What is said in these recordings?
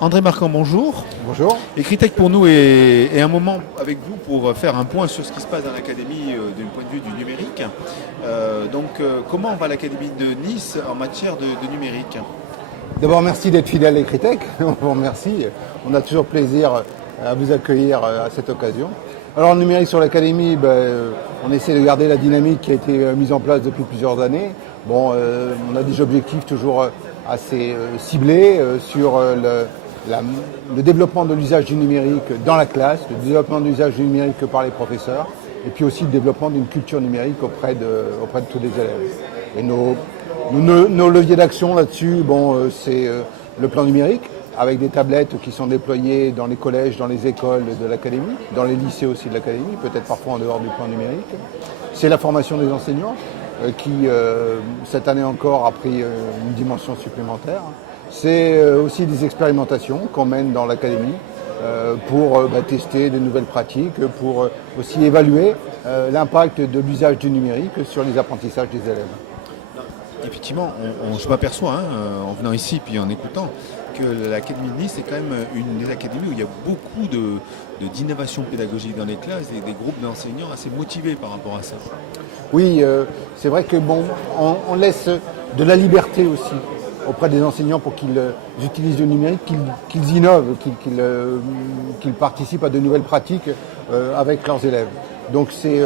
André Marquand, bonjour. Bonjour. Ecritech pour nous est un moment avec vous pour faire un point sur ce qui se passe dans l'académie d'un point de vue du numérique. Comment va l'académie de Nice en matière de numérique? D'abord, merci d'être fidèle à Ecritech. On vous remercie. On a toujours plaisir à vous accueillir à cette occasion. Alors, le numérique sur l'académie, on essaie de garder la dynamique qui a été mise en place depuis plusieurs années. On a des objectifs toujours assez ciblés sur le développement de l'usage du numérique dans la classe, le développement de l'usage du numérique par les professeurs, et puis aussi le développement d'une culture numérique auprès de tous les élèves. Et nos leviers d'action là-dessus, c'est le plan numérique, avec des tablettes qui sont déployées dans les collèges, dans les écoles de l'académie, dans les lycées aussi de l'académie, peut-être parfois en dehors du plan numérique. C'est la formation des enseignants, qui cette année encore a pris une dimension supplémentaire. C'est aussi des expérimentations qu'on mène dans l'académie pour tester de nouvelles pratiques, pour aussi évaluer l'impact de l'usage du numérique sur les apprentissages des élèves. Effectivement, je m'aperçois en venant ici puis en écoutant que l'Académie de Nice est quand même une des académies où il y a beaucoup d'innovation pédagogique dans les classes et des groupes d'enseignants assez motivés par rapport à ça. Oui, c'est vrai que on laisse de la liberté aussi auprès des enseignants pour qu'ils utilisent le numérique, qu'ils innovent, qu'ils participent à de nouvelles pratiques avec leurs élèves. Donc c'est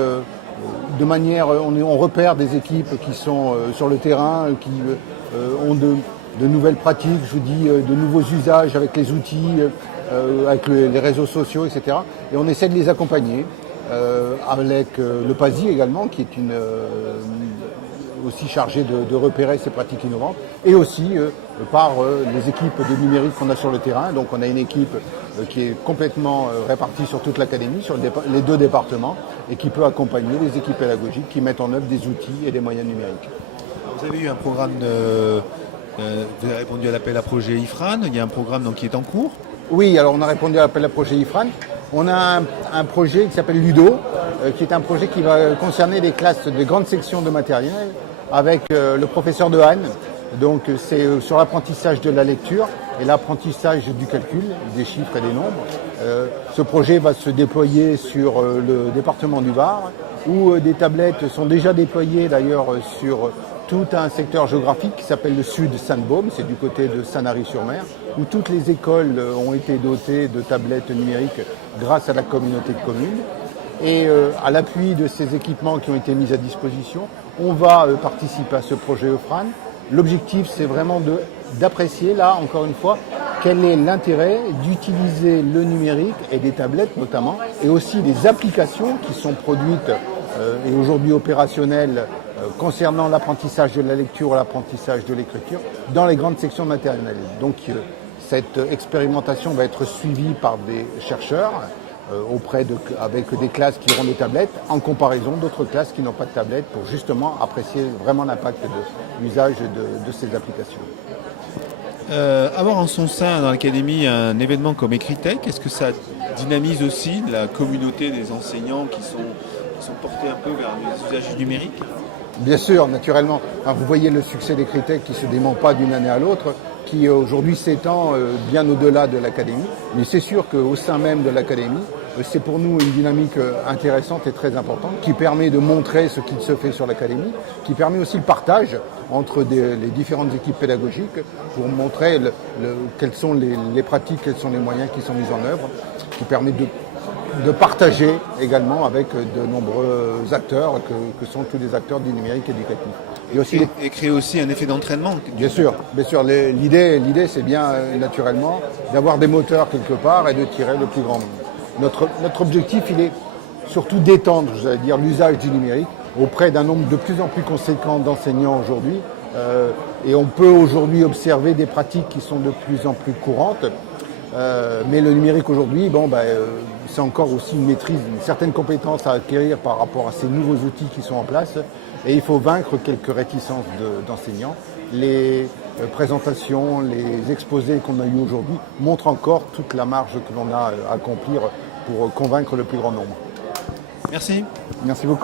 de manière, on repère des équipes qui sont sur le terrain, qui ont de nouvelles pratiques, je vous dis, de nouveaux usages avec les outils, avec les réseaux sociaux, etc. Et on essaie de les accompagner avec le PASI également, qui est aussi chargé de repérer ces pratiques innovantes, et aussi par les équipes de numérique qu'on a sur le terrain. Donc on a une équipe qui est complètement répartie sur toute l'académie, sur les deux départements, et qui peut accompagner les équipes pédagogiques qui mettent en œuvre des outils et des moyens numériques. Vous avez eu un programme vous avez répondu à l'appel à projet IFRAN, il y a un programme qui est en cours. Oui, alors on a répondu à l'appel à projet IFRAN. On a un projet qui s'appelle Ludo, qui est un projet qui va concerner les classes de grandes sections de matériel avec le professeur de Anne. Donc c'est sur l'apprentissage de la lecture et l'apprentissage du calcul, des chiffres et des nombres. Ce projet va se déployer sur le département du Var, où des tablettes sont déjà déployées d'ailleurs sur tout un secteur géographique qui s'appelle le Sud Sainte-Baume, c'est du côté de Sanary-sur-Mer, où toutes les écoles ont été dotées de tablettes numériques grâce à la communauté de communes. Et à l'appui de ces équipements qui ont été mis à disposition, on va participer à ce projet EFRAN. L'objectif, c'est vraiment d'apprécier, là, encore une fois, quel est l'intérêt d'utiliser le numérique et des tablettes notamment, et aussi des applications qui sont produites et aujourd'hui opérationnelles concernant l'apprentissage de la lecture et l'apprentissage de l'écriture dans les grandes sections maternelles. Donc cette expérimentation va être suivie par des chercheurs avec des classes qui auront des tablettes, en comparaison d'autres classes qui n'ont pas de tablettes, pour justement apprécier vraiment l'impact de l'usage de ces applications. Avoir en son sein dans l'académie un événement comme Ecritech, est-ce que ça dynamise aussi la communauté des enseignants qui sont portés un peu vers les usages numériques? Bien sûr, naturellement. Enfin, vous voyez le succès d'Ecritech qui ne se dément pas d'une année à l'autre, qui aujourd'hui s'étend bien au-delà de l'académie. Mais c'est sûr qu'au sein même de l'académie, c'est pour nous une dynamique intéressante et très importante, qui permet de montrer ce qui se fait sur l'académie, qui permet aussi le partage entre les différentes équipes pédagogiques pour montrer quelles sont les pratiques, quels sont les moyens qui sont mis en œuvre, qui permet de partager également avec de nombreux acteurs que sont tous les acteurs du numérique éducatif. Et créer aussi un effet d'entraînement. Bien sûr. L'idée c'est bien naturellement d'avoir des moteurs quelque part et de tirer le plus grand nombre. Notre objectif, il est surtout d'étendre, j'allais dire, l'usage du numérique auprès d'un nombre de plus en plus conséquent d'enseignants aujourd'hui. Et on peut aujourd'hui observer des pratiques qui sont de plus en plus courantes. Mais le numérique aujourd'hui, c'est encore aussi une maîtrise, une certaine compétence à acquérir par rapport à ces nouveaux outils qui sont en place. Et il faut vaincre quelques réticences d'enseignants. Les présentations, les exposés qu'on a eus aujourd'hui montrent encore toute la marge que l'on a à accomplir pour convaincre le plus grand nombre. Merci. Merci beaucoup.